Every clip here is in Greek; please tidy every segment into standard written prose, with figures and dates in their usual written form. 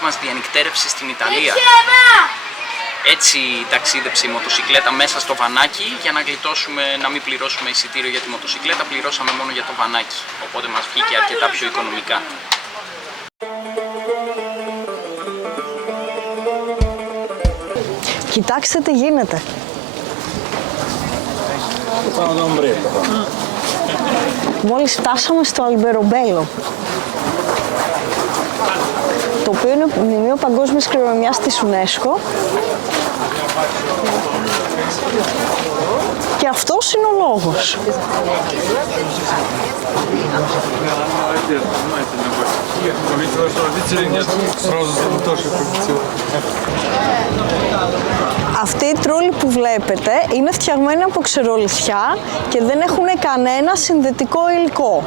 πρώτη μας διανυκτέρευση στην Ιταλία. Έτσι ταξίδεψε η μοτοσικλέτα μέσα στο βανάκι. Για να γλιτώσουμε, να μην πληρώσουμε εισιτήριο για τη μοτοσικλέτα, πληρώσαμε μόνο για το βανάκι. Οπότε μας βγήκε αρκετά πιο οικονομικά. Κοιτάξτε τι γίνεται. Μόλις φτάσαμε στο Αλμπερομπέλο, το οποίο είναι μνημείο παγκόσμιας κληρονομιάς της UNESCO, και αυτός είναι ο λόγος. Αυτή η τρόλη που βλέπετε είναι φτιαγμένη από ξερολιθιά και δεν έχουν κανένα συνδετικό υλικό,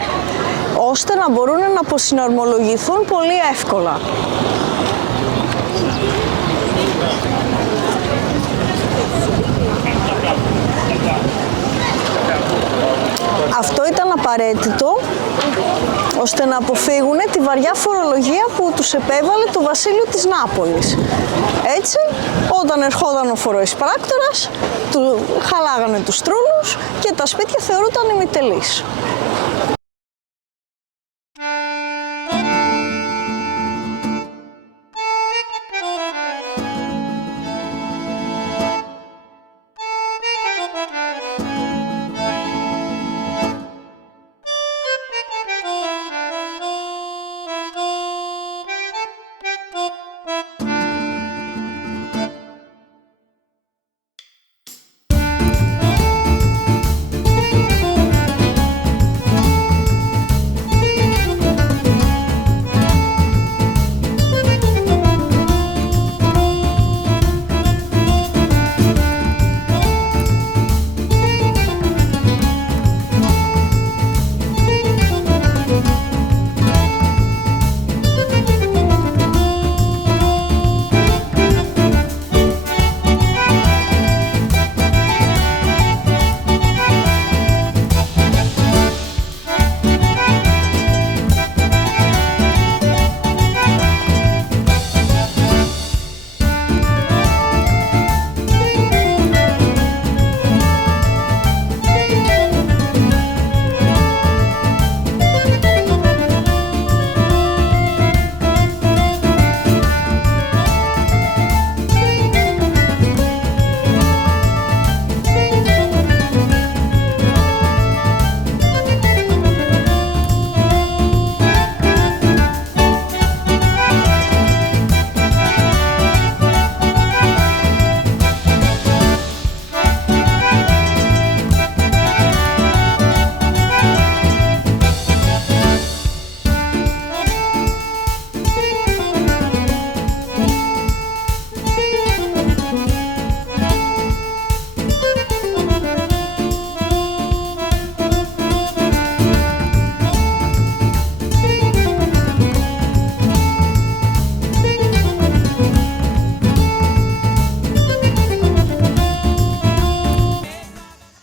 ώστε να μπορούν να αποσυναρμολογηθούν πολύ εύκολα. Αυτό ήταν απαραίτητο ώστε να αποφύγουν τη βαριά φορολογία που τους επέβαλε το βασίλειο της Νάπολης. Έτσι, όταν ερχόταν ο φοροεισπράκτορας, του χαλάγανε τους τρούλους και τα σπίτια θεωρούνταν ημιτελείς.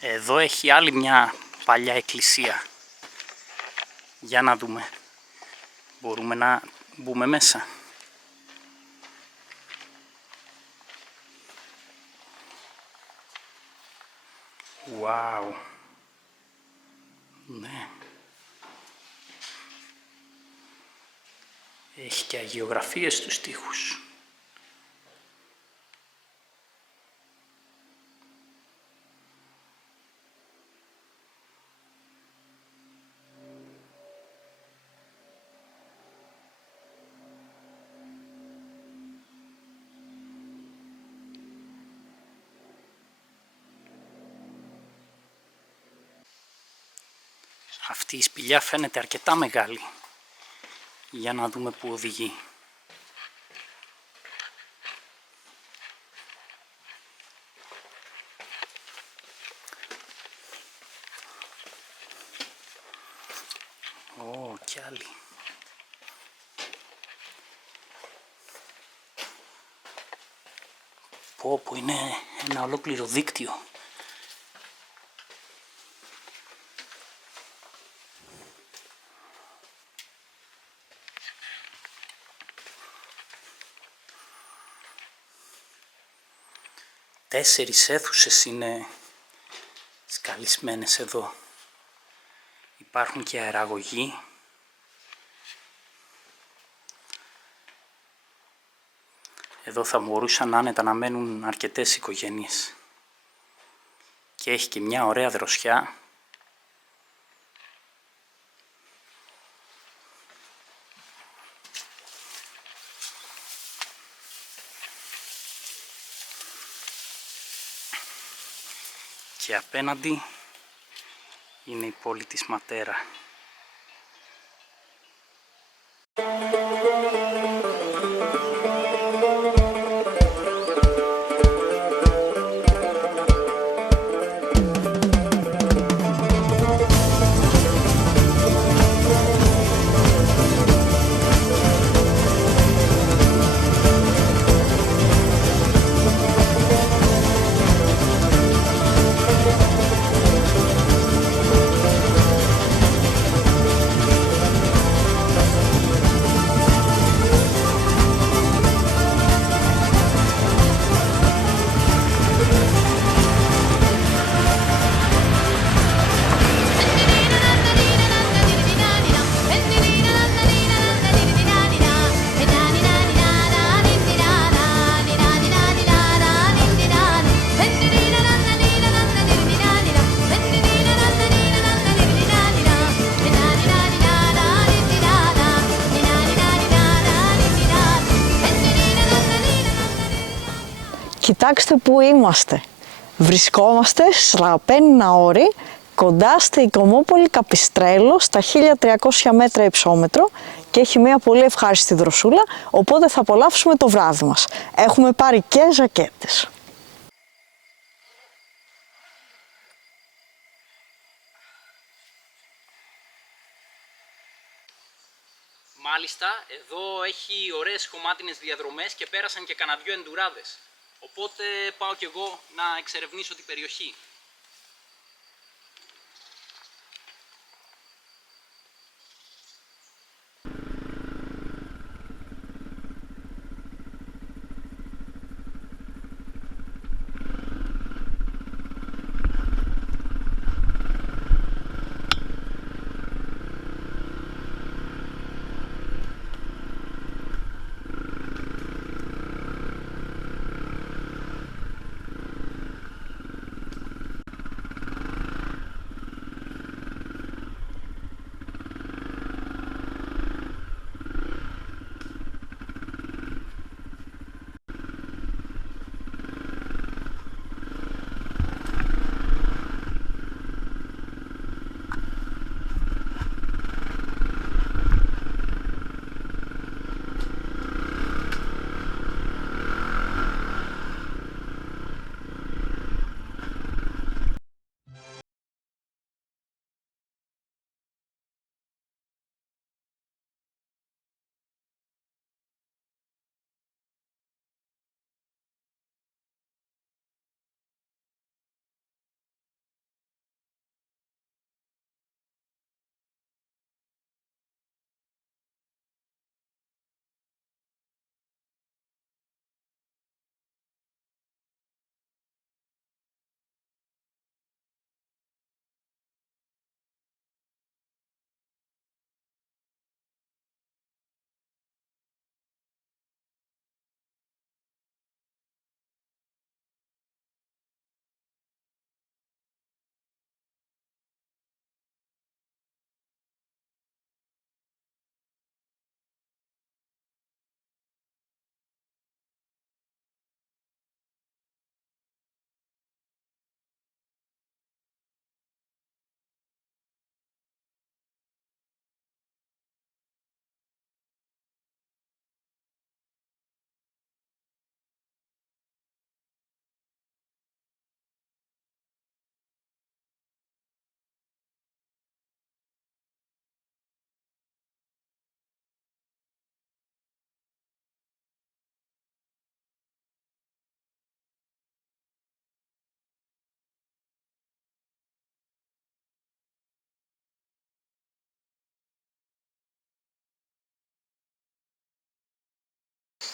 Εδώ έχει άλλη μια παλιά εκκλησία. Για να δούμε. Μπορούμε να μπούμε μέσα. Wow. Ναι. Έχει και αγιογραφίες στους τοίχους. Αυτή η σπηλιά φαίνεται αρκετά μεγάλη. Για να δούμε πού οδηγεί. Ω, κι άλλη. Πω, είναι ένα ολόκληρο δίκτυο. 4 αίθουσες είναι σκαλισμένες εδώ. Υπάρχουν και αεραγωγοί. Εδώ θα μπορούσαν άνετα να μένουν αρκετές οικογένειες. Και έχει και μια ωραία δροσιά. Και απέναντι είναι η πόλη της Ματέρα. Κοιτάξτε που είμαστε. Βρισκόμαστε στα Απένινα Όρη, κοντά στη Κομόπολη Καπιστρέλο, στα 1300 μέτρα υψόμετρο και έχει μια πολύ ευχάριστη δροσούλα, οπότε θα απολαύσουμε το βράδυ μας. Έχουμε πάρει και ζακέτες. Μάλιστα, εδώ έχει ωραίες κομμάτινες διαδρομές και πέρασαν και κανένα δυο εντουράδες. Οπότε πάω κι εγώ να εξερευνήσω την περιοχή.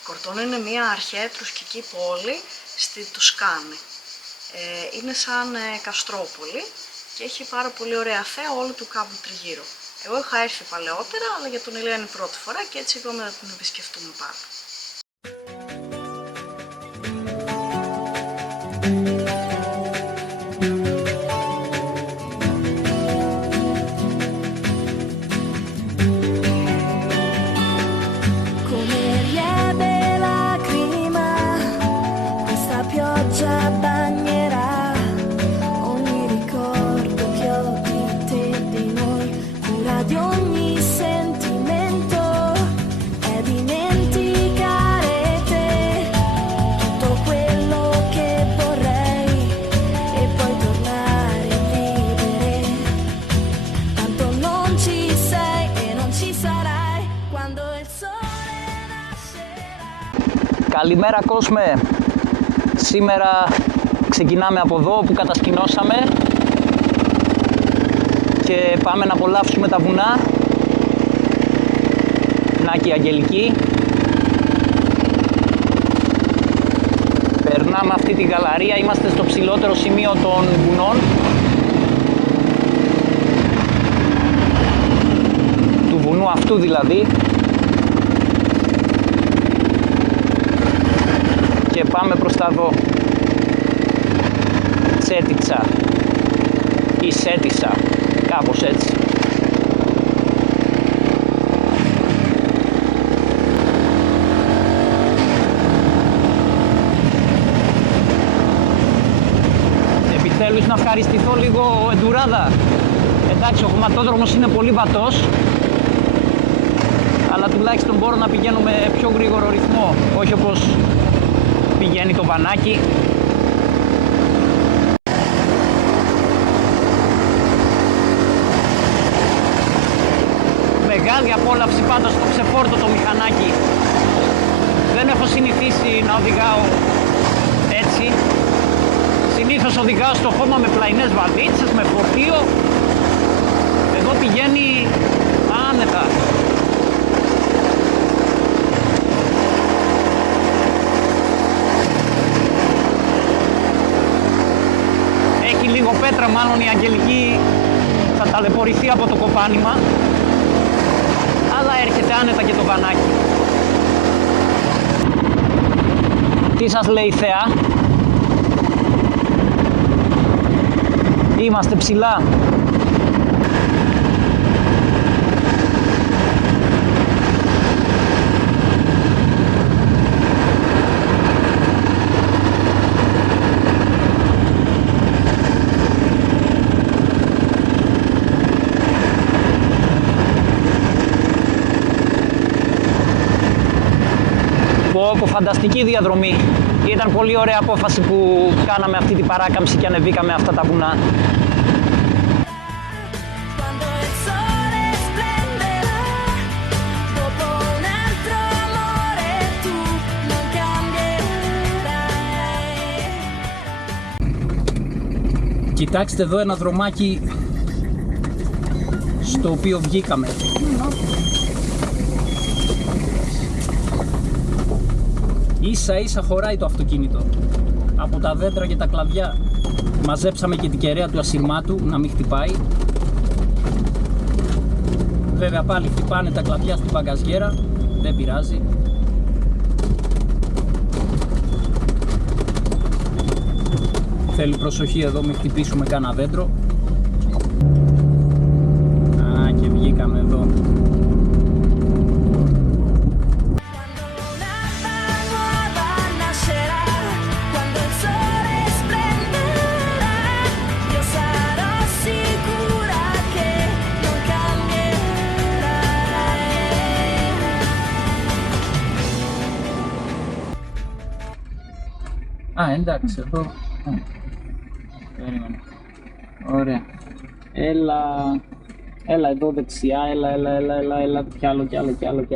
Κορτόνο είναι μια αρχαία ετρουσκική πόλη στη Τοσκάνη. Είναι σαν καστρόπολη και έχει πάρα πολύ ωραία θέα όλου του κάμπου τριγύρω. Εγώ είχα έρθει παλαιότερα, αλλά για τον Ηλία είναι η πρώτη φορά και έτσι είπαμε να την επισκεφτούμε πάλι. Καλημέρα κόσμε! Σήμερα ξεκινάμε από εδώ που κατασκηνώσαμε και πάμε να απολαύσουμε τα βουνά. Νάκη Αγγελική. Περνάμε αυτή τη γαλαρία, είμαστε στο ψηλότερο σημείο των βουνών. Του βουνού αυτού δηλαδή. Και πάμε προς τα δω. Σέτιτσα ή Σέτισα, κάπως έτσι. Επιτέλους να ευχαριστηθώ λίγο εντουράδα. Εντάξει, ο χωματόδρομος είναι πολύ βατός, αλλά τουλάχιστον μπορώ να πηγαίνω με πιο γρήγορο ρυθμό, όχι όπως πηγαίνει το βανάκι. Μεγάλη απόλαυση πάντως στο ξεφόρτο το μηχανάκι. Δεν έχω συνηθίσει να οδηγάω έτσι. Συνήθως οδηγάω στο χώμα με πλαϊνές βαλίτσες, με φορτίο. Εδώ πηγαίνει άνετα. Λίγο πέτρα, μάλλον η Αγγελική θα ταλαιπωρηθεί από το κοπάνημα, αλλά έρχεται άνετα και το βανάκι. Τι σας λέει η θέα? Είμαστε ψηλά. Φανταστική διαδρομή. Ήταν πολύ ωραία απόφαση που κάναμε αυτή την παράκαμψη και ανεβήκαμε αυτά τα βουνά. Κοιτάξτε εδώ ένα δρομάκι στο οποίο βγήκαμε. Ίσα ίσα χωράει το αυτοκίνητο από τα δέντρα και τα κλαδιά. Μαζέψαμε και την κεραία του ασυρμάτου να μην χτυπάει. Βέβαια πάλι χτυπάνε τα κλαδιά στην μπαγκαζιέρα, δεν πειράζει. Θέλει προσοχή εδώ, μην χτυπήσουμε κανένα δέντρο. Α, και βγήκαμε εδώ. Α, εντάξει, εδώ. Περίμενε. Ωραία. Έλα εδώ δεξιά, έλα, κι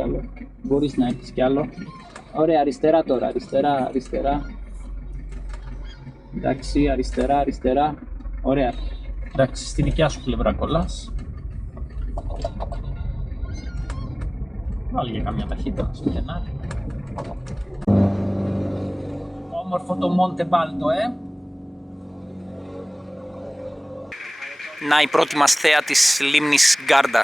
άλλο. Μπορείς να έχεις κι άλλο. Ωραία, αριστερά τώρα, αριστερά. Εντάξει, αριστερά. Ωραία. Εντάξει, στη δικιά σου πλευρά κολλάς. Βάλει για καμιά ταχύτητα στο γενάρι. όμορφο το Monte Baldo, Να η πρώτη μας θέα της λίμνης Γκάρντα.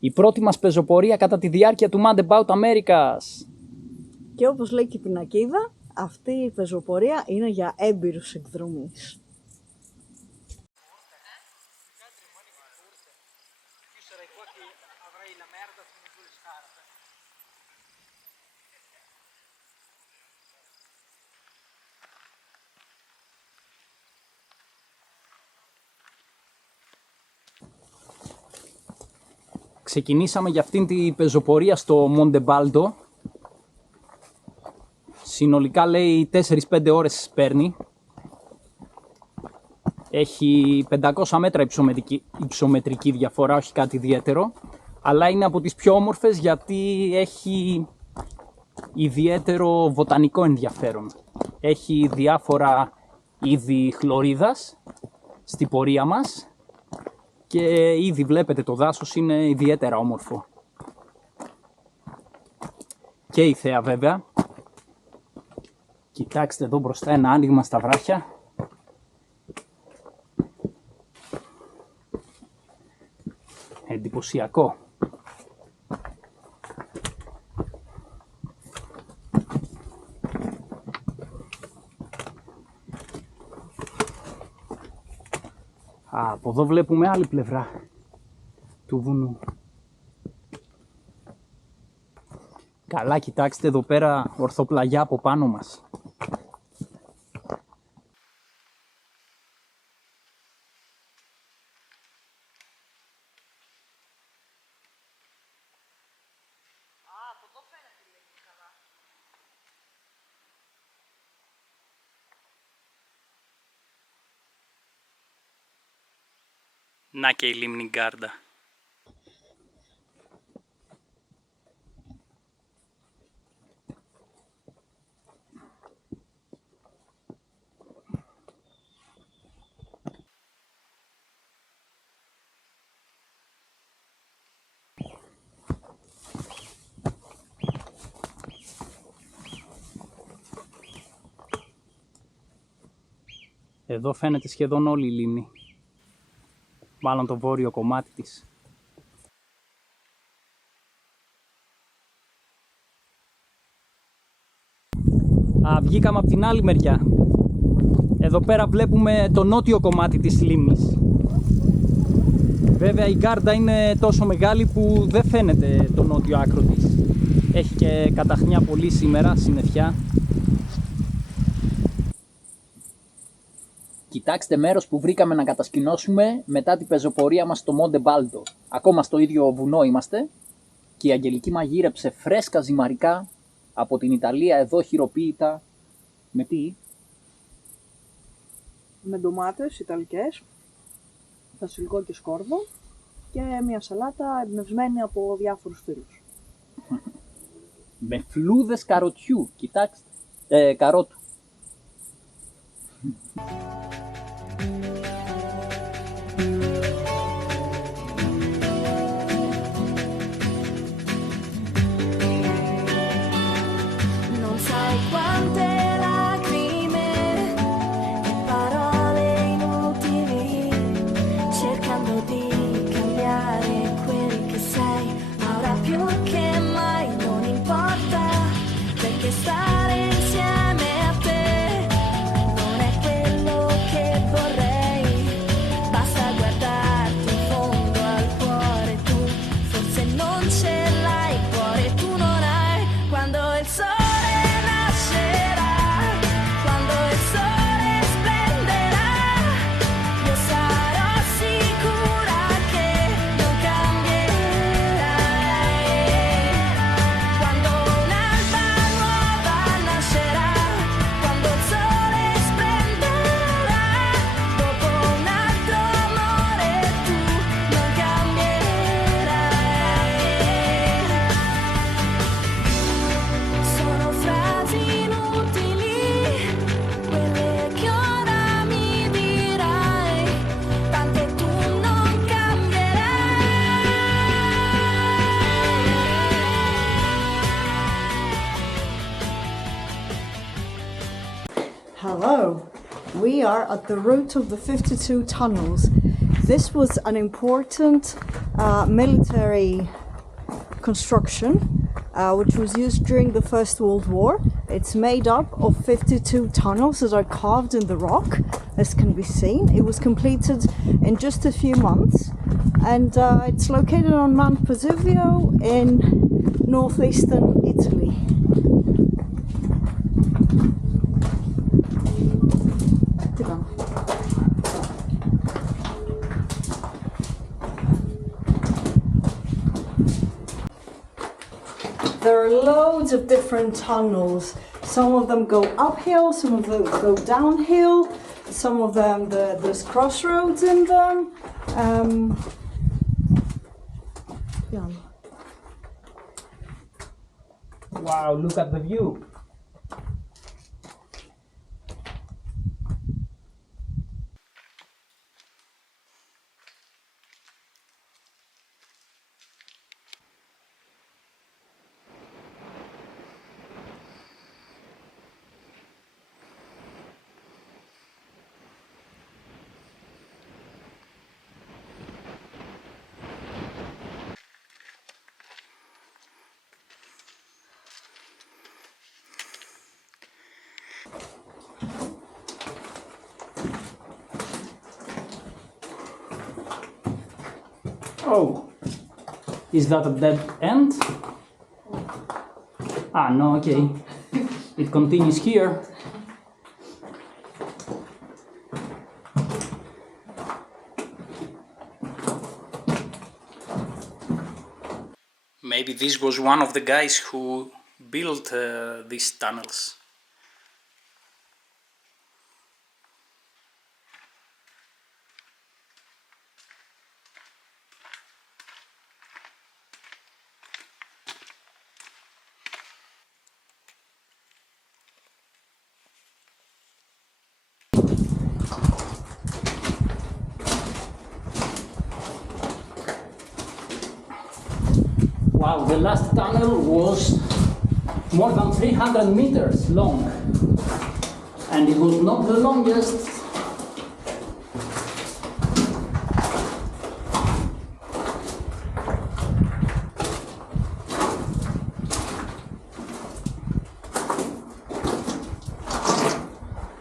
Η πρώτη μας πεζοπορία κατά τη διάρκεια του Mad About Americas. Και όπως λέει και η πινακίδα, αυτή η πεζοπορία είναι για έμπειρους εκδρομείς. Ξεκινήσαμε για αυτήν την πεζοπορία στο Monte Baldo. Συνολικά λέει 4-5 ώρες παίρνει. Έχει 500 μέτρα υψομετρική διαφορά, όχι κάτι ιδιαίτερο. Αλλά είναι από τις πιο όμορφες γιατί έχει ιδιαίτερο βοτανικό ενδιαφέρον. Έχει διάφορα είδη χλωρίδας στην πορεία μας. Και ήδη βλέπετε το δάσος είναι ιδιαίτερα όμορφο. Και η θέα βέβαια. Κοιτάξτε εδώ μπροστά ένα άνοιγμα στα βράχια. Εντυπωσιακό. Από εδώ βλέπουμε άλλη πλευρά του βουνού. Καλά, κοιτάξτε εδώ πέρα ορθοπλαγιά από πάνω μας. Να και η λίμνη Γκάρντα. Εδώ φαίνεται σχεδόν όλη η λίμνη. Μάλλον το βόρειο κομμάτι της. Βγήκαμε από την άλλη μεριά. Εδώ πέρα βλέπουμε το νότιο κομμάτι της λίμνης. Βέβαια η Γκάρντα είναι τόσο μεγάλη που δεν φαίνεται το νότιο άκρο της. Έχει και καταχνιά πολύ σήμερα, συννεφιά. Κοιτάξτε μέρος που βρήκαμε να κατασκηνώσουμε μετά την πεζοπορία μας στο Monte Baldo. Ακόμα στο ίδιο βουνό είμαστε και η Αγγελική μαγείρεψε φρέσκα ζυμαρικά από την Ιταλία εδώ χειροποίητα. Με τι? Με ντομάτες ιταλικές, βασιλικό και σκόρδο και μια σαλάτα εμπνευσμένη από διάφορους φίλους. Με φλούδες καροτιού, κοιτάξτε, καρότου. Hello, we are at the root of the 52 tunnels. This was an important military construction which was used during the First World War. It's made up of 52 tunnels that are carved in the rock, as can be seen. It was completed in just a few months, and it's located on Mount Vesuvio in northeastern Italy. There are loads of different tunnels. Some of them go uphill, some of them go downhill, some of them there's crossroads in them. Yeah. Wow, look at the view. Oh, is that a dead end? Ah, no, okay. It continues here. Maybe this was one of the guys who built these tunnels. Wow, the last tunnel was more than 300 meters long, and it was not the longest.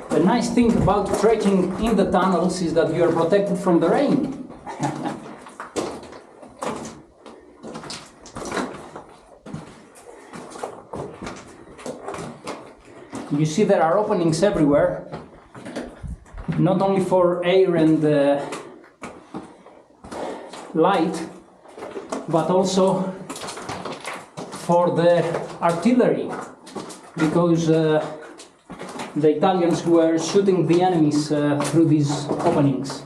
The nice thing about trekking in the tunnels is that you are protected from the rain. You see there are openings everywhere, not only for air and light, but also for the artillery, because the Italians were shooting the enemies through these openings.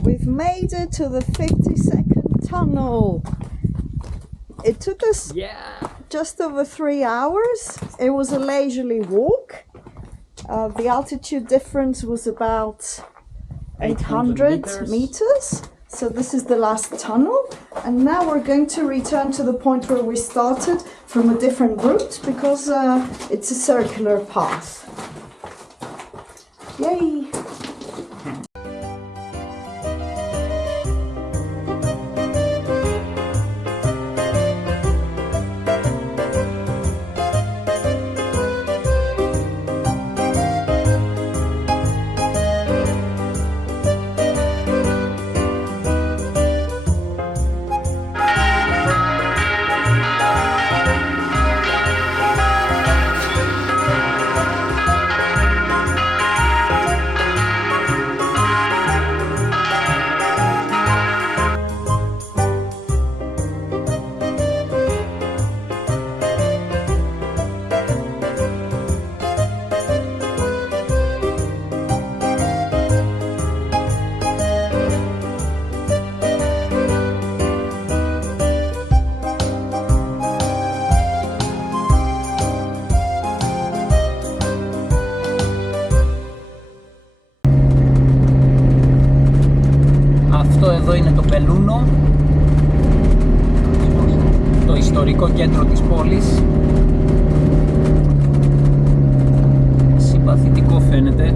We've made it to the 52nd tunnel. It took us just over 3 hours. It was a leisurely walk. The altitude difference was about 800 meters. So this is the last tunnel. And now we're going to return to the point where we started from a different route, because it's a circular path. Yay! τουριστικό κέντρο της πόλης. Συμπαθητικό φαίνεται.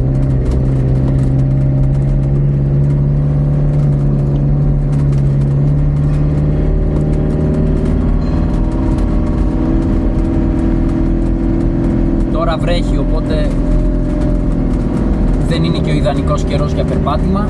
Τώρα βρέχει, οπότε δεν είναι και ο ιδανικός καιρός για περπάτημα.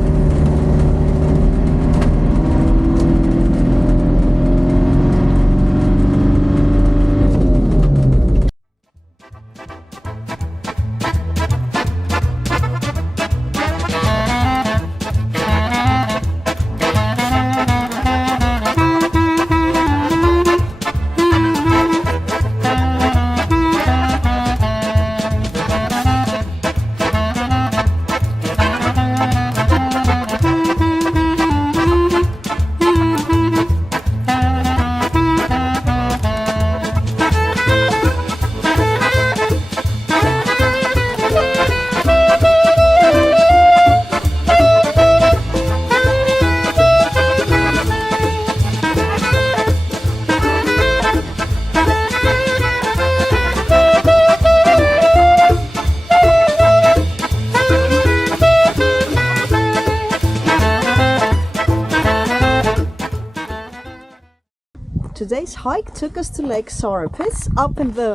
Today's hike took us to Lake Sorapis up in the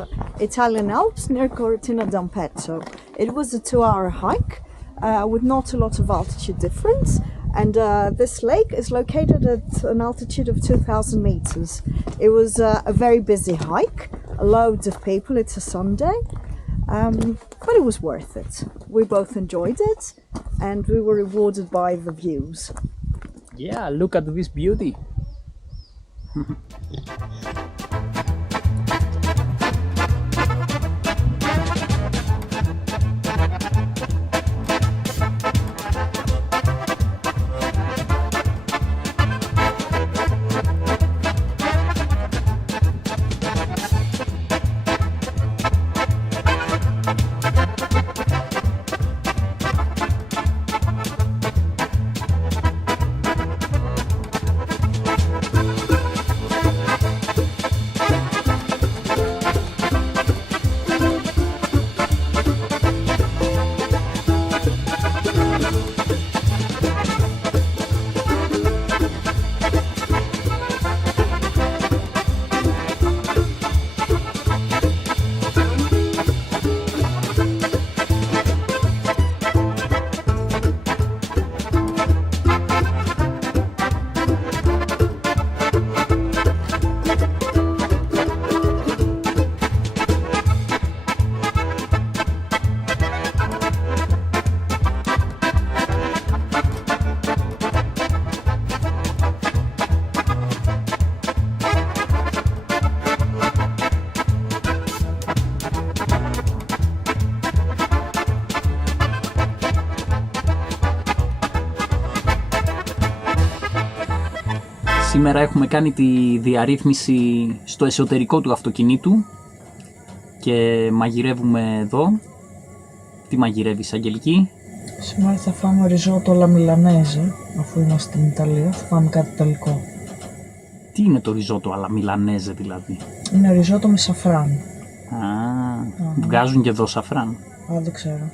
Italian Alps near Cortina d'Ampezzo. It was a 2-hour hike with not a lot of altitude difference, and this lake is located at an altitude of 2,000 meters. It was a very busy hike, loads of people, it's a Sunday, but it was worth it. We both enjoyed it and we were rewarded by the views. Yeah, look at this beauty. Σήμερα έχουμε κάνει τη διαρρύθμιση στο εσωτερικό του αυτοκινήτου και μαγειρεύουμε εδώ. Τι μαγειρεύεις, Αγγελική? Σήμερα θα φάμε ριζότο alla Milanese, αφού είμαστε στην Ιταλία, θα φάμε κάτι ιταλικό. Τι είναι το ριζότο alla Milanese δηλαδή? Είναι ριζότο με σαφράν. Βγάζουν και εδώ σαφράν. Δεν ξέρω.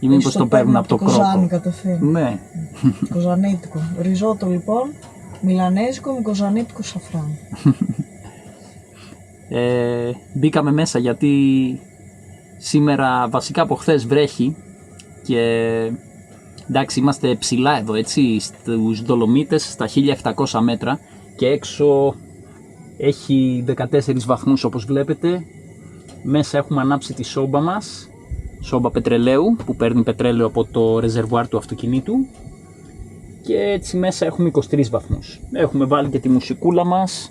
Ή μήπως το παίρνουν από το κρόκο? Κοζάνι κατευθείαν. Ναι. Κοζανίτικο. Ριζότο λοιπόν, μιλανέζικο με κοζανίτικο σαφράν. Μπήκαμε μέσα γιατί σήμερα βασικά από χθες βρέχει και εντάξει είμαστε ψηλά εδώ έτσι στους Δολομίτες στα 1700 μέτρα και έξω έχει 14 βαθμούς όπως βλέπετε. Μέσα έχουμε ανάψει τη σόμπα μας, σόμπα πετρελαίου που παίρνει πετρέλαιο από το ρεζερβουάρ του αυτοκινήτου και έτσι μέσα έχουμε 23 βαθμούς. Έχουμε βάλει και τη μουσικούλα μας,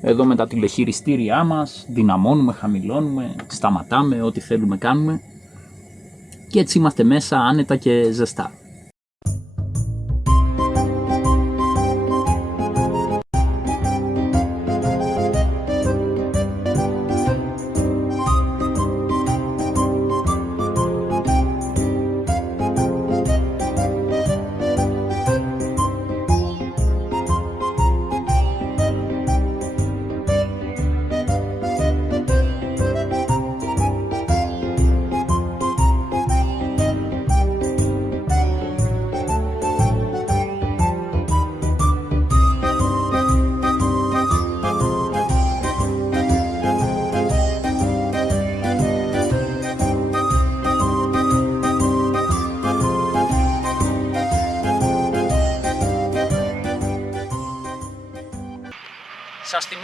εδώ με τα τηλεχειριστήριά μας, δυναμώνουμε, χαμηλώνουμε, σταματάμε, ό,τι θέλουμε κάνουμε και έτσι είμαστε μέσα άνετα και ζεστά.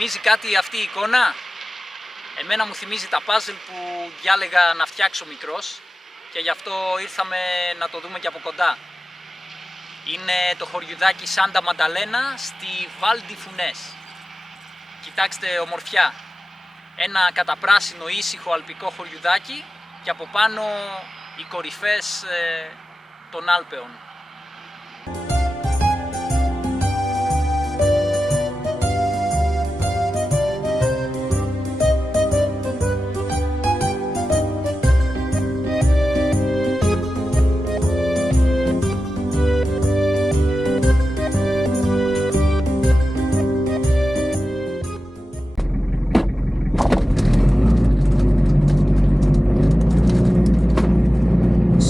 θυμίζει κάτι αυτή η εικόνα? Εμένα μου θυμίζει τα puzzle που διάλεγα να φτιάξω μικρός και γι' αυτό ήρθαμε να το δούμε και από κοντά. Είναι το χωριουδάκι Σάντα Μανταλένα στη Val di Funes. Κοιτάξτε ομορφιά. Ένα καταπράσινο ήσυχο αλπικό χωριουδάκι και από πάνω οι κορυφές των Άλπαιων.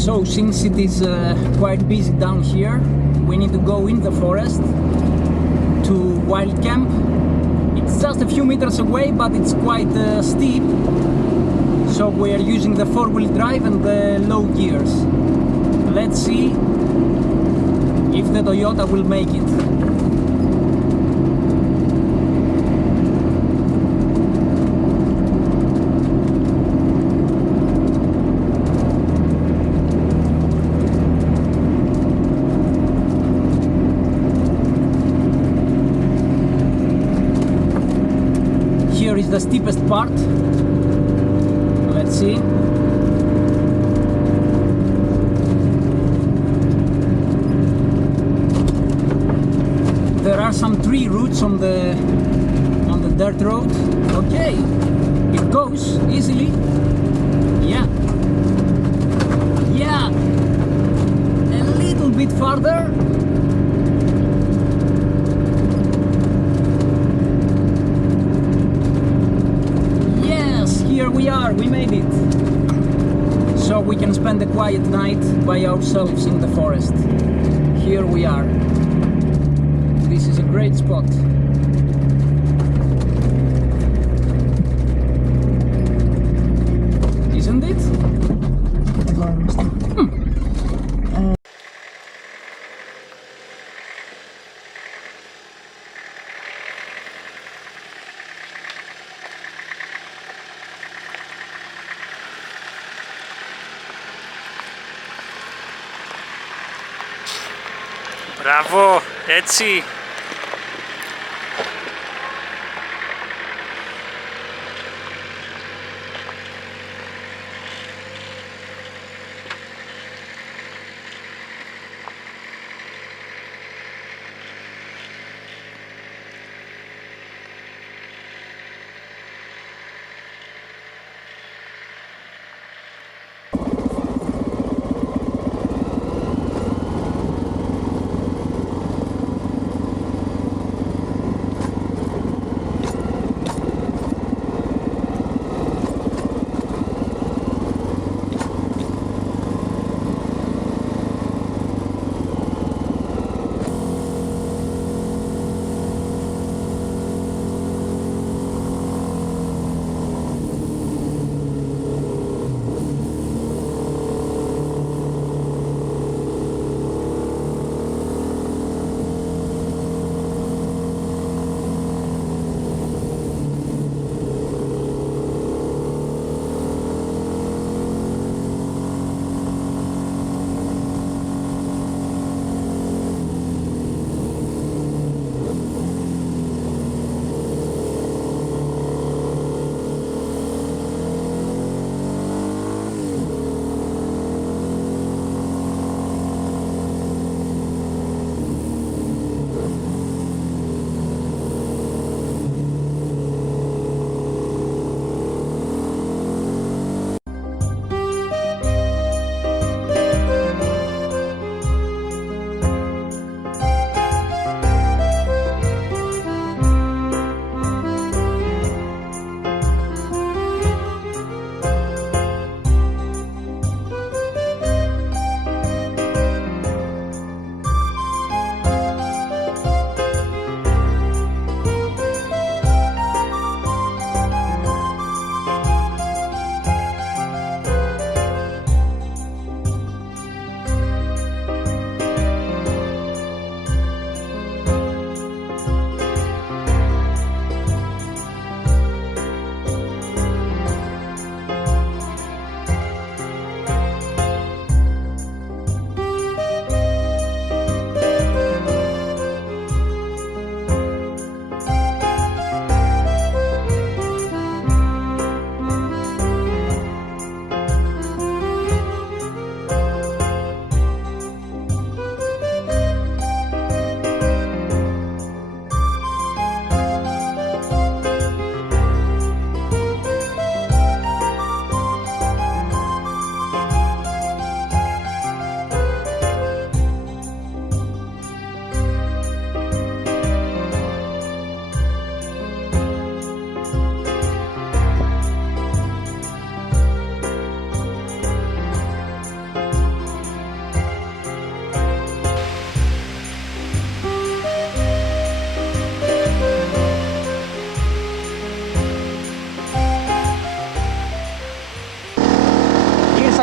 So since it is quite busy down here, we need to go in the forest to Wild Camp. It's just a few meters away, but it's quite steep, so we are using the four-wheel drive and the low gears. Let's see if the Toyota will make it. Here is the steepest part. Let's see. There are some tree roots on the dirt road. Okay, it goes easily. Yeah, a little bit farther. Here we are, we made it. So we can spend a quiet night by ourselves in the forest. Here we are. This is a great spot. Isn't it? Μπράβο, έτσι.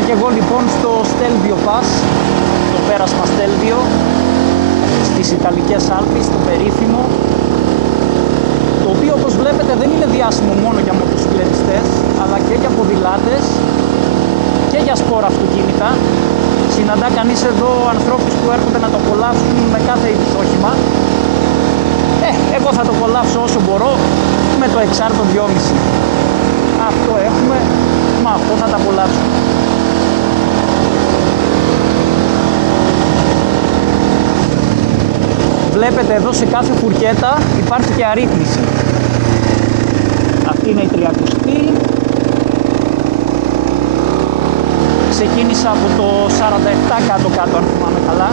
και εγώ λοιπόν στο Stelvio Pass, το πέρασμα Stelvio, στις Ιταλικές Άλπεις, το περίφημο, το οποίο όπως βλέπετε δεν είναι διάσημο μόνο για μοτοσυκλετιστές, αλλά και για ποδηλάτες και για σπόρα αυτοκίνητα. Συναντά κανείς εδώ ανθρώπους που έρχονται να το απολαύσουν με κάθε είδους όχημα. Εγώ θα το απολαύσω όσο μπορώ με το XR το 2.5. Αυτό έχουμε, μα αυτό θα τα απολαύσουμε. Βλέπετε εδώ σε κάθε φουρκέτα υπάρχει και αρρύθμιση. Αυτή είναι η 300η. Ξεκίνησα από το 47 κάτω-κάτω αν θυμάμαι καλά.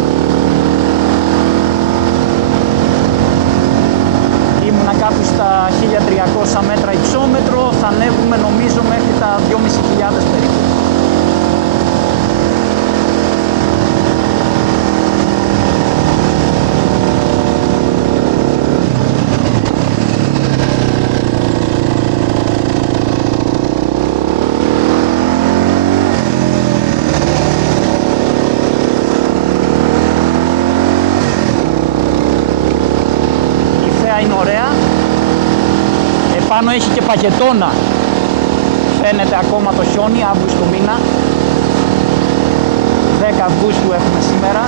Ήμουνα κάπου στα 1300 μέτρα υψόμετρο, θα ανέβουμε νομίζω μέχρι τα 2.500 περίπου. Είναι ωραία. Επάνω έχει και πακετώνα. Φαίνεται ακόμα το χιόνι, Αύγουστο μήνα. 10 Αυγούστου έχουμε σήμερα.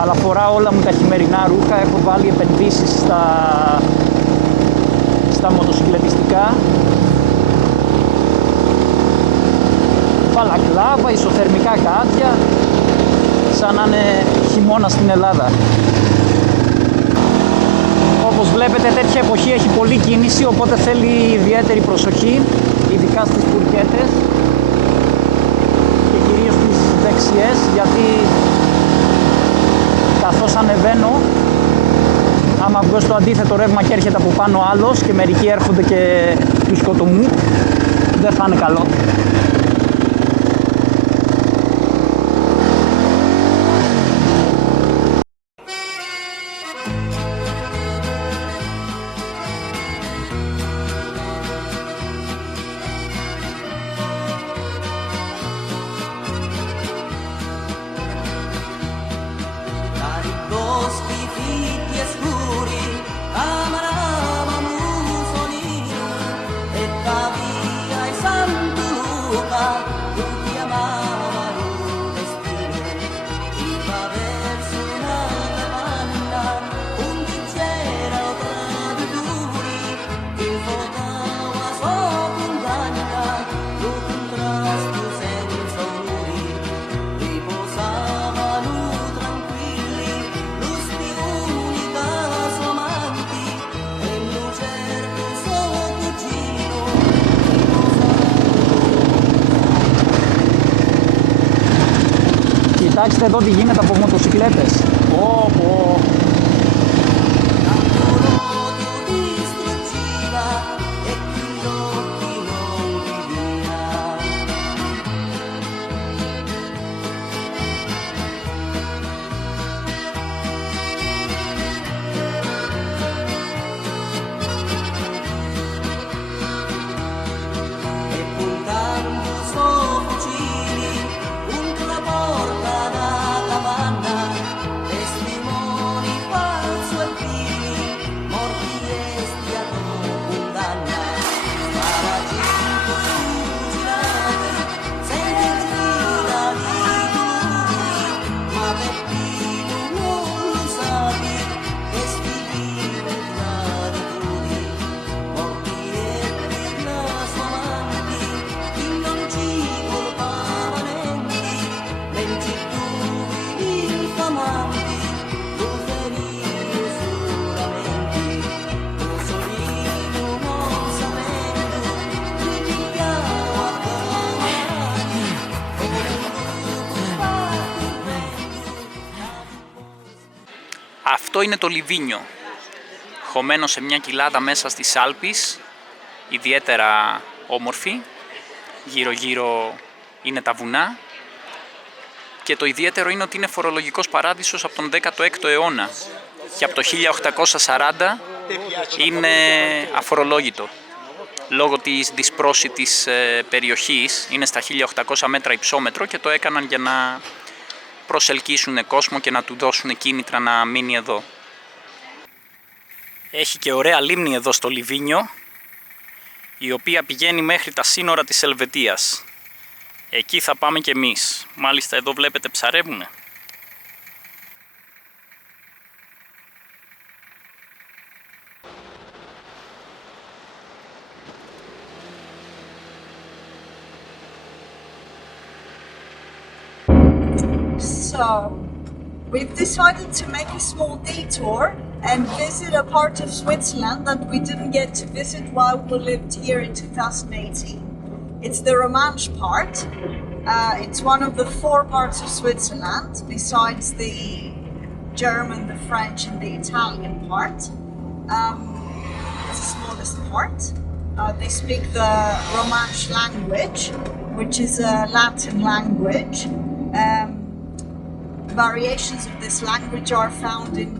Αλλά φοράω όλα μου τα χειμερινά ρούχα. Έχω βάλει επενδύσεις στα μοτοσυκλετιστικά. Μπαλακλάβα, ισοθερμικά γάντια. Σαν να είναι χειμώνα στην Ελλάδα. Όπως βλέπετε τέτοια εποχή έχει πολλή κίνηση, οπότε θέλει ιδιαίτερη προσοχή, ειδικά στις φουρκέτες και κυρίως στις δεξιές, γιατί καθώς ανεβαίνω, άμα βγω στο αντίθετο ρεύμα και έρχεται από πάνω άλλος και μερικοί έρχονται και του σκοτωμού, δεν θα είναι καλό. Κοιτάξτε εδώ τι γίνεται από μοτοσυκλέτες. Αυτό είναι το Λιβίνιο, χωμένο σε μια κοιλάδα μέσα στις Άλπεις, ιδιαίτερα όμορφη, γύρω-γύρω είναι τα βουνά και το ιδιαίτερο είναι ότι είναι φορολογικός παράδεισος από τον 16ο αιώνα και από το 1840 είναι αφορολόγητο. λόγω της δυσπρόσιτης περιοχής. Είναι στα 1800 μέτρα υψόμετρο και το έκαναν για να προσελκύσουν κόσμο και να του δώσουν κίνητρα να μείνει εδώ. Έχει και ωραία λίμνη εδώ στο Λιβίνιο, η οποία πηγαίνει μέχρι τα σύνορα της Ελβετίας. Εκεί θα πάμε κι εμείς. Μάλιστα εδώ βλέπετε ψαρεύουνε. So, we've decided to make a small detour and visit a part of Switzerland that we didn't get to visit while we lived here in 2018. It's the Romanche part. It's one of the 4 parts of Switzerland, besides the German, the French and the Italian part. It's the smallest part. They speak the Romanche language, which is a Latin language. Variations of this language are found in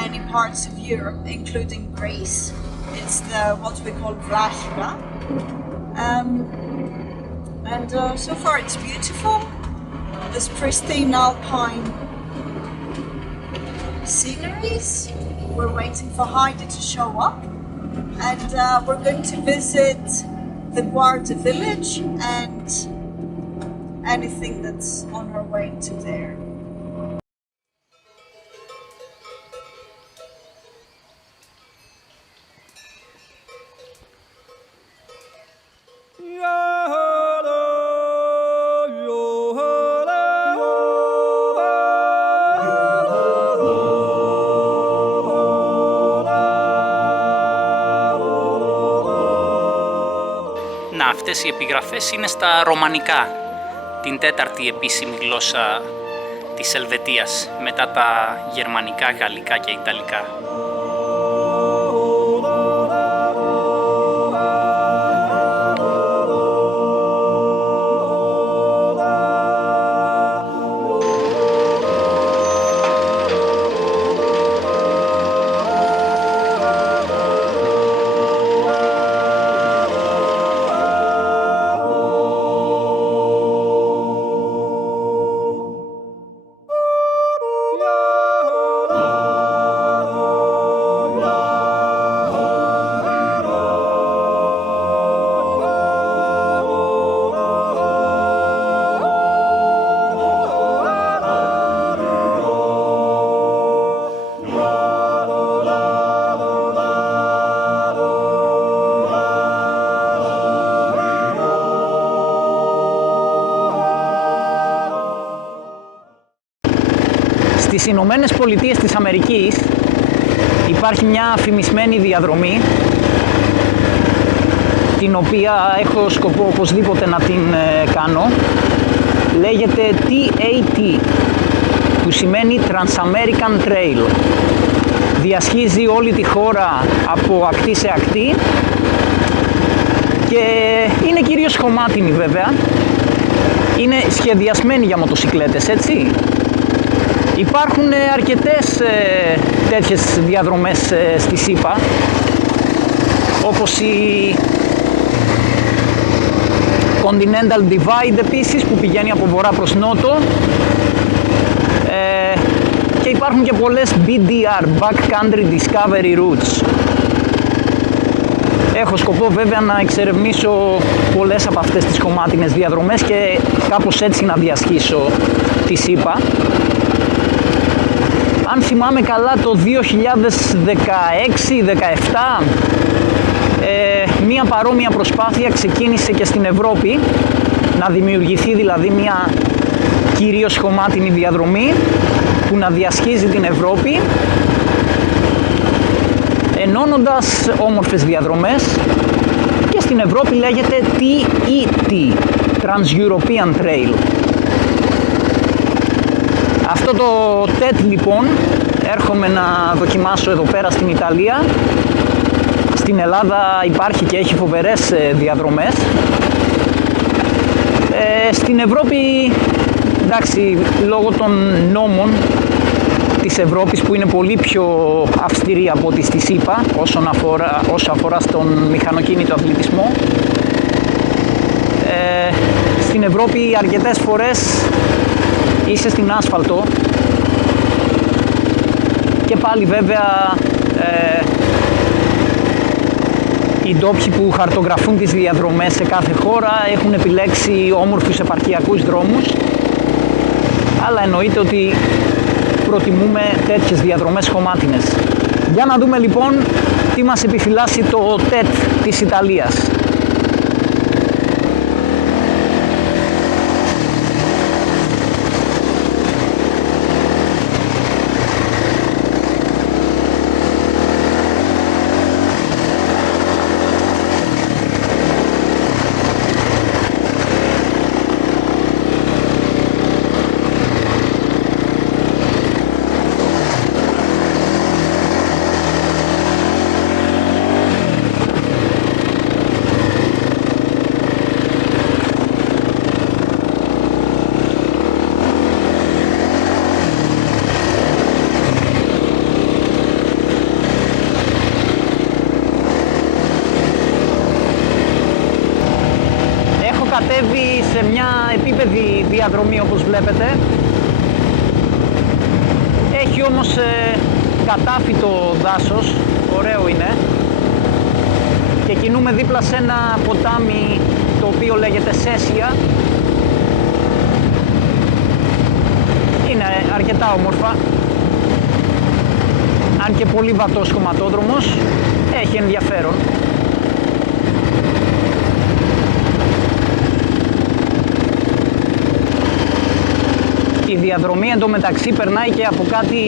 many parts of Europe, including Greece. It's what we call Vlachia. And so far it's beautiful. There's pristine alpine sceneries. We're waiting for Heidi to show up. And we're going to visit the Guarda village and anything that's on our way to there. Αυτές οι επιγραφές είναι στα ρωμανικά, την 4η επίσημη γλώσσα της Ελβετίας, μετά τα γερμανικά, γαλλικά και ιταλικά. Στις Ηνωμένες Πολιτείες της Αμερικής υπάρχει μια φημισμένη διαδρομή, την οποία έχω σκοπό οπωσδήποτε να την κάνω. Λέγεται TAT, που σημαίνει Trans-American Trail. Διασχίζει όλη τη χώρα από ακτή σε ακτή και είναι κυρίως χωμάτινη βέβαια. Είναι σχεδιασμένη για μοτοσικλέτες, έτσι. Υπάρχουν αρκετές τέτοιες διαδρομές στη ΣΥΠΑ, όπως η Continental Divide επίσης, που πηγαίνει από βορρά προς νότο, και υπάρχουν και πολλές BDR, Backcountry Discovery Routes. Έχω σκοπό βέβαια να εξερευνήσω πολλές από αυτές τις κομμάτινες διαδρομές και κάπως έτσι να διασχίσω τη ΣΥΠΑ. Αν θυμάμαι καλά, το 2016-17 μία παρόμοια προσπάθεια ξεκίνησε και στην Ευρώπη, να δημιουργηθεί δηλαδή μια κυρίως χωμάτινη διαδρομή που να διασχίζει την Ευρώπη, ενώνοντας όμορφες διαδρομές, και στην Ευρώπη λέγεται TET, Trans-European Trail. Αυτό το TET λοιπόν έρχομαι να δοκιμάσω εδώ πέρα στην Ιταλία. Στην Ελλάδα υπάρχει και έχει φοβερές διαδρομές. Στην Ευρώπη, εντάξει, λόγω των νόμων της Ευρώπης που είναι πολύ πιο αυστηρή από ό,τι στη ΣΥΠΑ όσο αφορά στον μηχανοκίνητο αθλητισμό. Στην Ευρώπη αρκετές φορές είσαι στην άσφαλτο και πάλι βέβαια οι ντόπιοι που χαρτογραφούν τις διαδρομές σε κάθε χώρα έχουν επιλέξει όμορφους επαρχιακούς δρόμους, αλλά εννοείται ότι προτιμούμε τέτοιες διαδρομές χωμάτινες. Για να δούμε λοιπόν τι μας επιφυλάσσει το ΤΕΤ της Ιταλίας. Κατέβει σε μια επίπεδη διαδρομή όπως βλέπετε. Έχει όμως κατάφυτο δάσος, ωραίο είναι. Και κινούμε δίπλα σε ένα ποτάμι το οποίο λέγεται Σέσια. Είναι αρκετά όμορφα. Αν και πολύ βατός χωματόδρομος, έχει ενδιαφέρον. Η διαδρομή εντωμεταξύ περνάει και από κάτι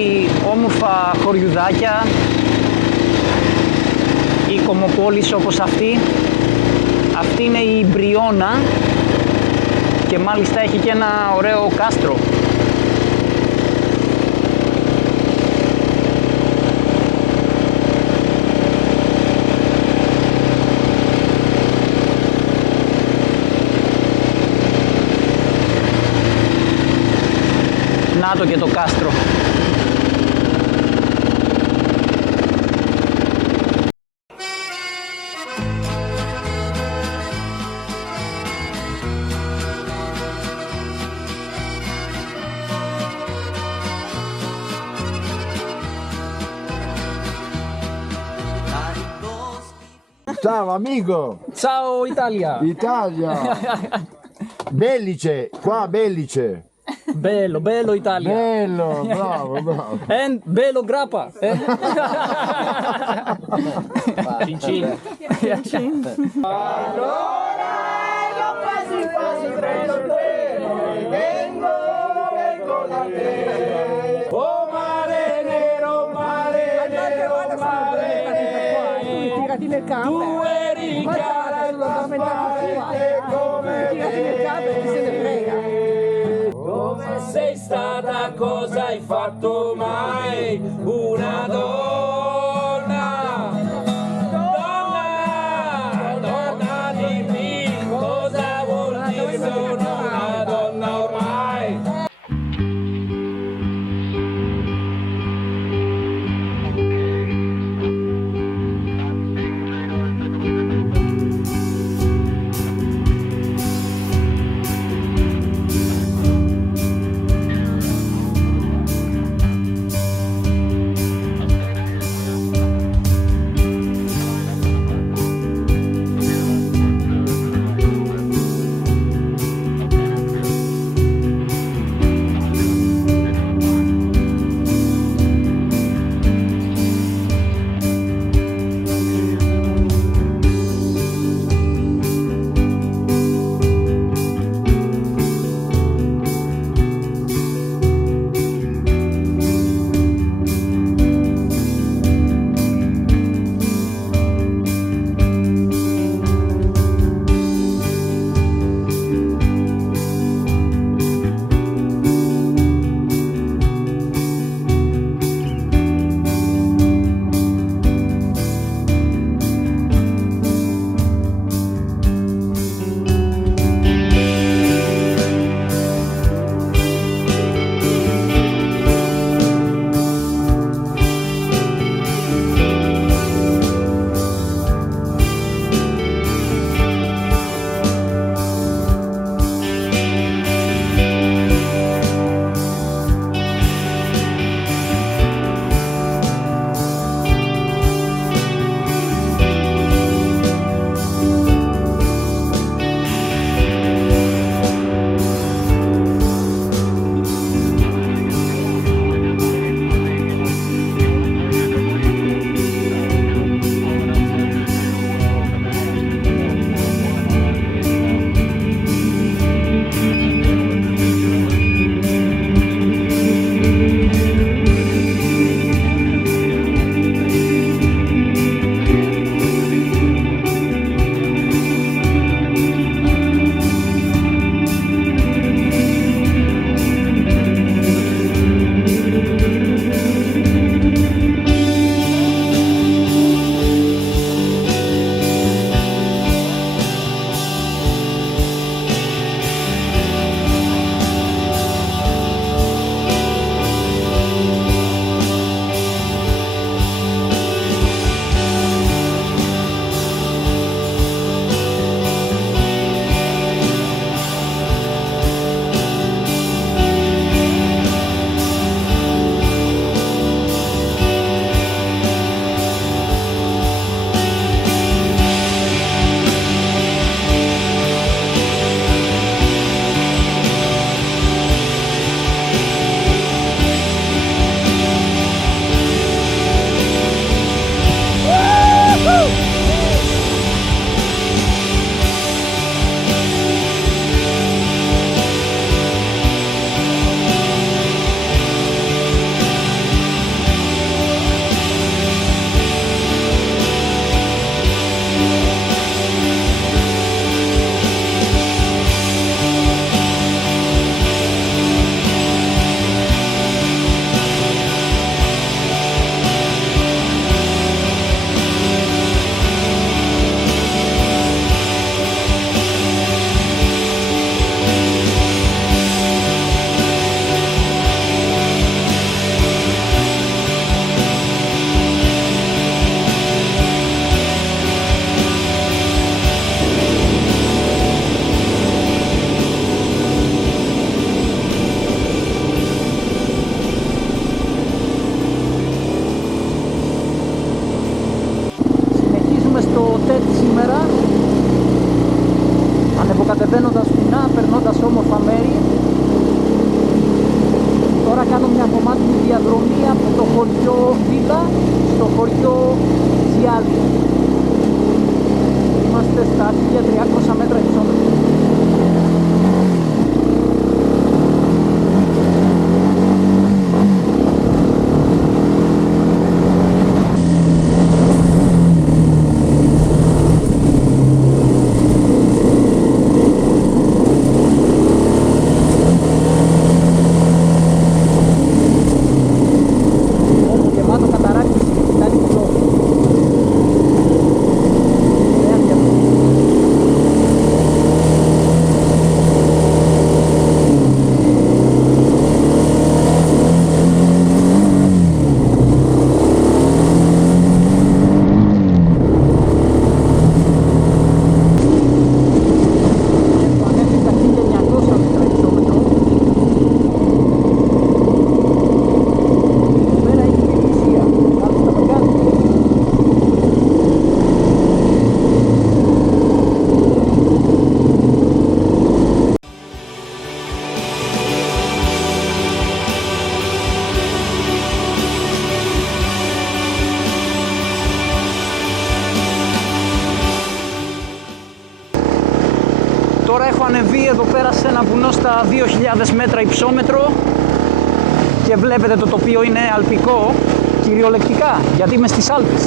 όμορφα χωριουδάκια ή κομμοπόλεις όπως αυτή. Αυτή είναι η Μπριώνα και μάλιστα έχει και ένα ωραίο κάστρο. Να το και το κάστρο. Ciao amico! Ciao Italia! Italia! Bellice, qua Bellice! Bello, bello Italia! Bello, bravo, bravo! And bello grappa! Cin cin! Tu eri cara e la parte come dove sei stata, cosa hai fatto mai? Una donna, donna dimmi cosa vuol dire sono una donna ormai. ανεβαίνοντας βουνά, περνώντας όμορφα μέρη. Τώρα κάνω μια κομμάτινη διαδρομή από το χωριό Βίλα στο χωριό Τζιάλι. Είμαστε στα 1300 μέτρα υψόμετρο. Τώρα έχω ανεβεί εδώ πέρα σε ένα βουνό στα 2.000 μέτρα υψόμετρο και βλέπετε το τοπίο είναι αλπικό, κυριολεκτικά, γιατί είμαι στις Άλπεις.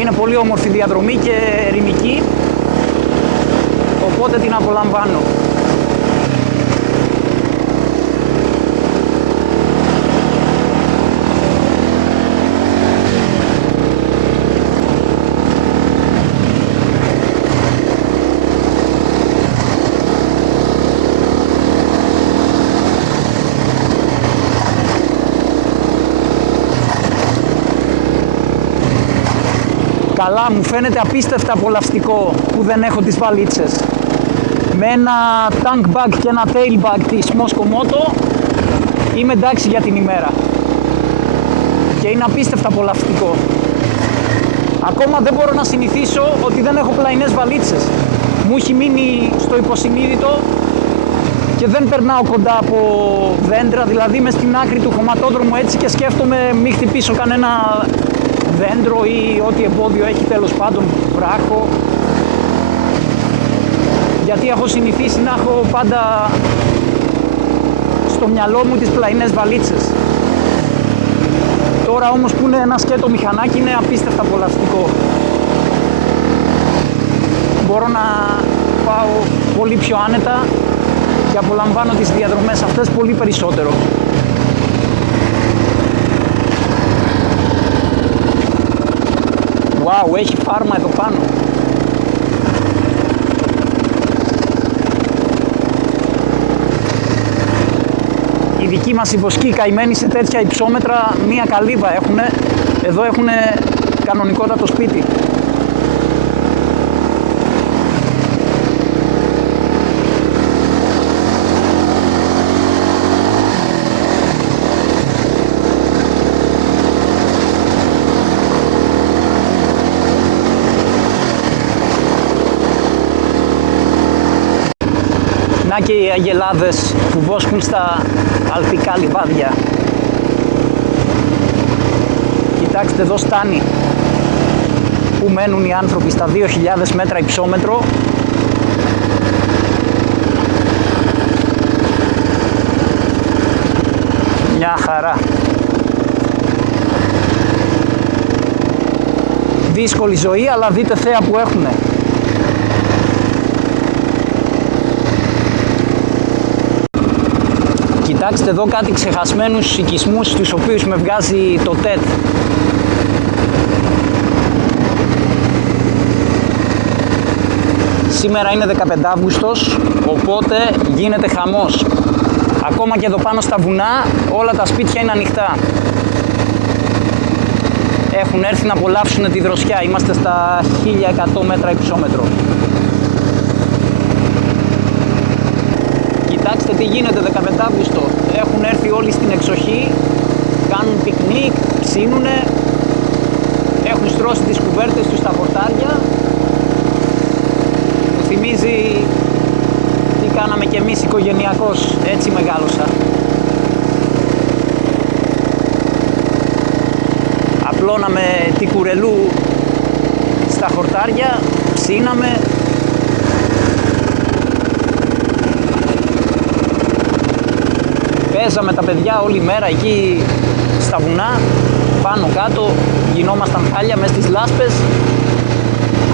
Είναι πολύ όμορφη διαδρομή και ερημική, οπότε την απολαμβάνω. Καλά, μου φαίνεται απίστευτα απολαυστικό που δεν έχω τις βαλίτσες. Με ένα tank bag και ένα tail bag της Mosco Moto είμαι εντάξει για την ημέρα. Και είναι απίστευτα απολαυστικό. Ακόμα δεν μπορώ να συνηθίσω ότι δεν έχω πλαϊνές βαλίτσες. Μου έχει μείνει στο υποσυνείδητο και δεν περνάω κοντά από δέντρα, δηλαδή είμαι στην άκρη του χωματόδρομου έτσι και σκέφτομαι μη χτυπήσω κανένα δέντρο ή ό,τι εμπόδιο έχει, τέλος πάντων βράχο, γιατί έχω συνηθίσει να έχω πάντα στο μυαλό μου τις πλαϊνές βαλίτσες. Τώρα όμως που είναι ένα σκέτο μηχανάκι είναι απίστευτα απολαυστικό. Μπορώ να πάω πολύ πιο άνετα και απολαμβάνω τις διαδρομές αυτές πολύ περισσότερο. Wow, έχει φάρμα εδώ πάνω. Οι δικοί μας οι βοσκοί καημένοι σε τέτοια υψόμετρα μία καλύβα έχουνε. Εδώ έχουνε κανονικότατο σπίτι. Και οι αγελάδες που βόσκουν στα αλπικά λιβάδια. Κοιτάξτε εδώ στάνει που μένουν οι άνθρωποι στα 2.000 μέτρα υψόμετρο. Μια χαρά. Δύσκολη ζωή, αλλά δείτε θέα που έχουνε. Κοιτάξτε εδώ κάτι ξεχασμένους οικισμούς τους οποίους με βγάζει το ΤΕΤ. Σήμερα είναι 15 Αύγουστος, οπότε γίνεται χαμός. Ακόμα και εδώ πάνω στα βουνά όλα τα σπίτια είναι ανοιχτά. Έχουν έρθει να απολαύσουν τη δροσιά. Είμαστε στα 1100 μέτρα υψόμετρο. Κοιτάξτε τι γίνεται 15 Αύγουστο. Έχουν έρθει όλοι στην εξοχή, κάνουν πικνίκ, ψίνουνε, έχουν στρώσει τις κουβέρτες τους στα χορτάρια κάναμε και εμείς οικογενειακώς, έτσι μεγάλωσα. Απλώναμε τη κουρελού στα χορτάρια, ψήναμε. Παίζαμε τα παιδιά όλη μέρα εκεί στα βουνά, πάνω κάτω, γινόμασταν χάλια μες στις λάσπες,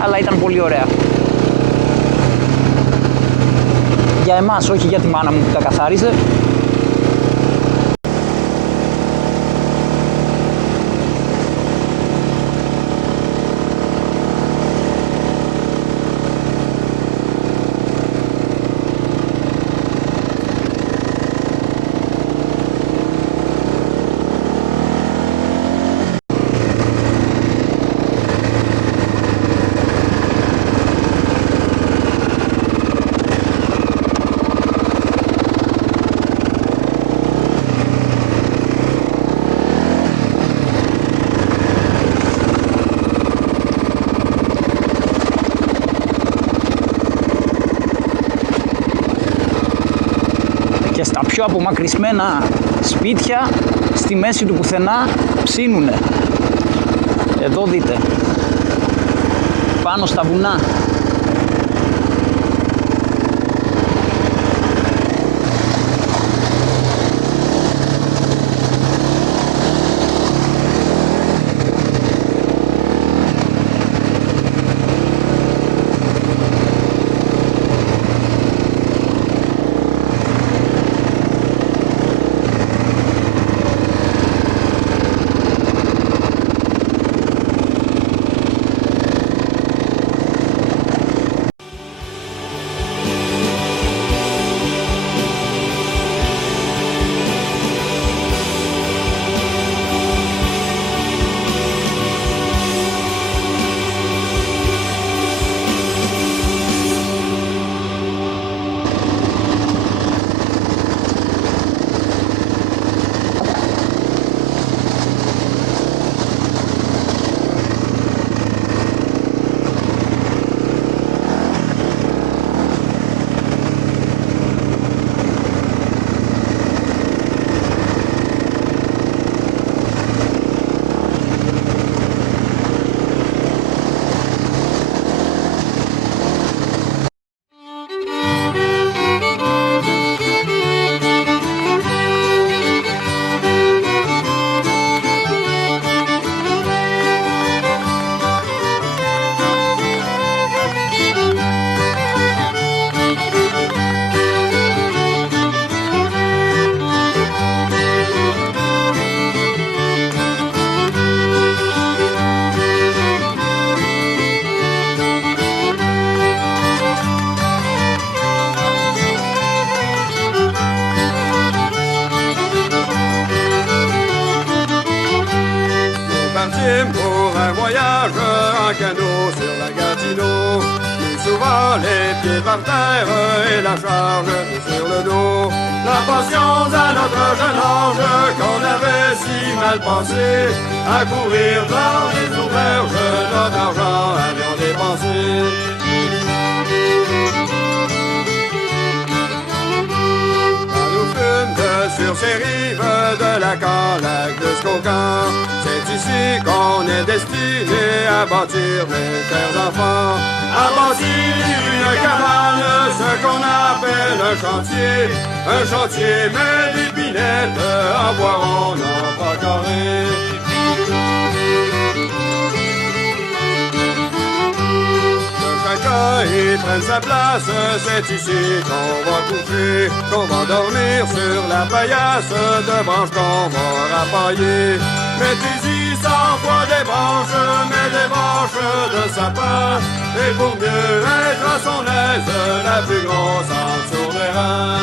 αλλά ήταν πολύ ωραία. Για εμάς, όχι για τη μάνα μου που τα καθάριζε. Και στα πιο απομακρυσμένα σπίτια, στη μέση του πουθενά, ψήνουνε. Εδώ δείτε, πάνω στα βουνά. Pour un voyage en canot sur la Gatineau, plus souvent les pieds par terre et la charge sur le dos. La passion à notre jeune âge qu'on avait si mal pensé, à courir dans les auberges, notre argent avions dépensé. Sur ces rives de la Canlac jusqu'au camp, c'est ici qu'on est destiné à bâtir mes chers enfants, à bâtir une cabane, ce qu'on appelle un chantier mais d'épinettes, en bois rond, en pas carré. Et prenne sa place, c'est ici qu'on va coucher, qu'on va dormir sur la paillasse de branches qu'on va rapailler. Mettez-y 100 fois des branches, mais des branches de sapin, et pour mieux être à son aise, la plus grosse en sur les reins.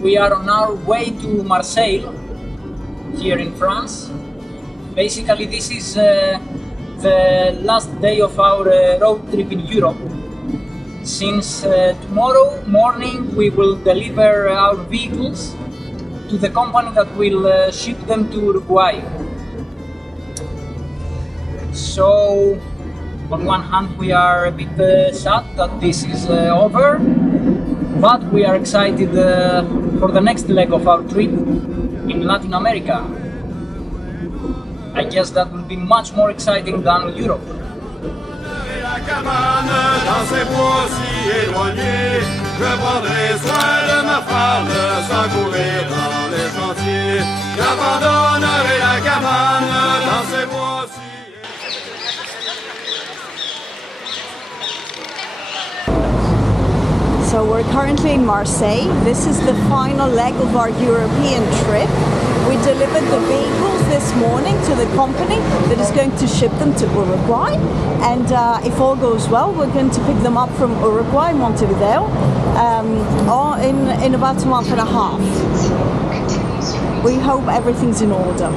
We are on our way to Marseille, here in France. Basically, this is the last day of our road trip in Europe. Since tomorrow morning we will deliver our vehicles to the company that will ship them to Uruguay. So, on one hand, we are a bit sad that this is over, but we are excited for the next leg of our trip in Latin America. I guess that will be much more exciting than Europe. La cabane dans ces bois si éloignés, je prendrai soin de ma femme sans courir dans les chantiers. J'abandonnerai la cabane dans ces bois si So we're currently in Marseille. This is the final leg of our European trip. We delivered the vehicles this morning to the company that is going to ship them to Uruguay. And if all goes well, we're going to pick them up from Uruguay, Montevideo, in about a month and a half. We hope everything's in order.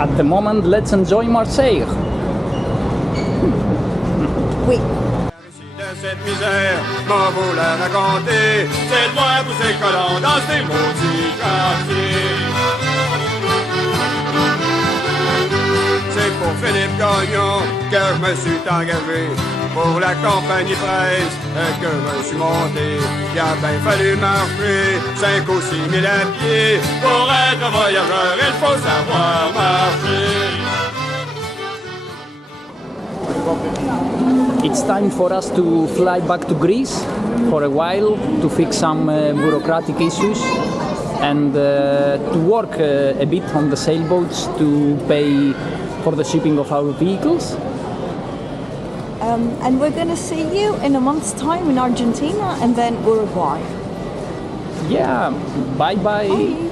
At the moment, let's enjoy Marseille. Oui. cette misère, m'en vous la raconter. C'est de moi pour ces colons dans ces maudits quartiers. C'est pour Philippe Gagnon que je me suis engagé. Pour la compagnie presse que je me suis monté. Il a bien fallu marcher 5 ou 6 000 à pied. Pour être voyageur, il faut savoir marcher. It's time for us to fly back to Greece for a while to fix some bureaucratic issues and to work a bit on the sailboats to pay for the shipping of our vehicles. And we're going to see you in a month's time in Argentina and then Uruguay. Yeah, bye bye. Bye.